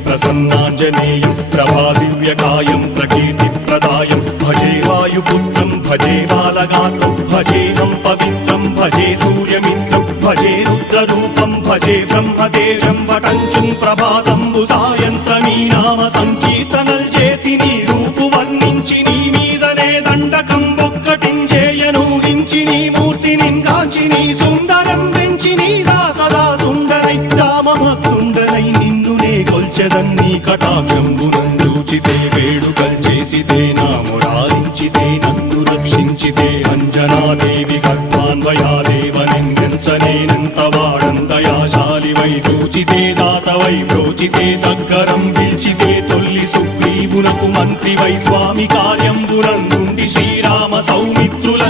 प्रसन्नाञ्जनेयं प्रभादिव्यकायं प्रकीर्तिप्रदायं भजे वायुपुत्रं भजे बालगात्रं भजेहं पवित्रं भजे सूर्यमित्रं भजे रुद्ररूपं भजे ब्रह्मदेवं वटञ्चुं ప్రభాతంబు సాయంత్రమీ నామ సంకీర్తనల్ చేసి నీ రూపు వర్ణించి నీ మీదనే దండకం ఒక్కటించేయనూహించి నీ మూర్తి నింగాంచి నీ సుందరం వెంచి నీ దాసదా సుందరై రామభక్తుండనై నిన్నునే కొల్చెదన్నీ కటాక్షంబునందూచితే వేడుకల్ చేసితే నా మురారించితే నన్ను రక్షించితే అంజనాదేవి గర్భాన్వయాదేవనెంచనేనంత వాడంతయాశాలివై చూచితే దాతవై బ్రోచితే దగ్గరం పిల్చితే తొల్లి సుగ్రీవునకు మంత్రివై స్వామి కార్యంబునందుండి శ్రీరామ సౌమిత్రుల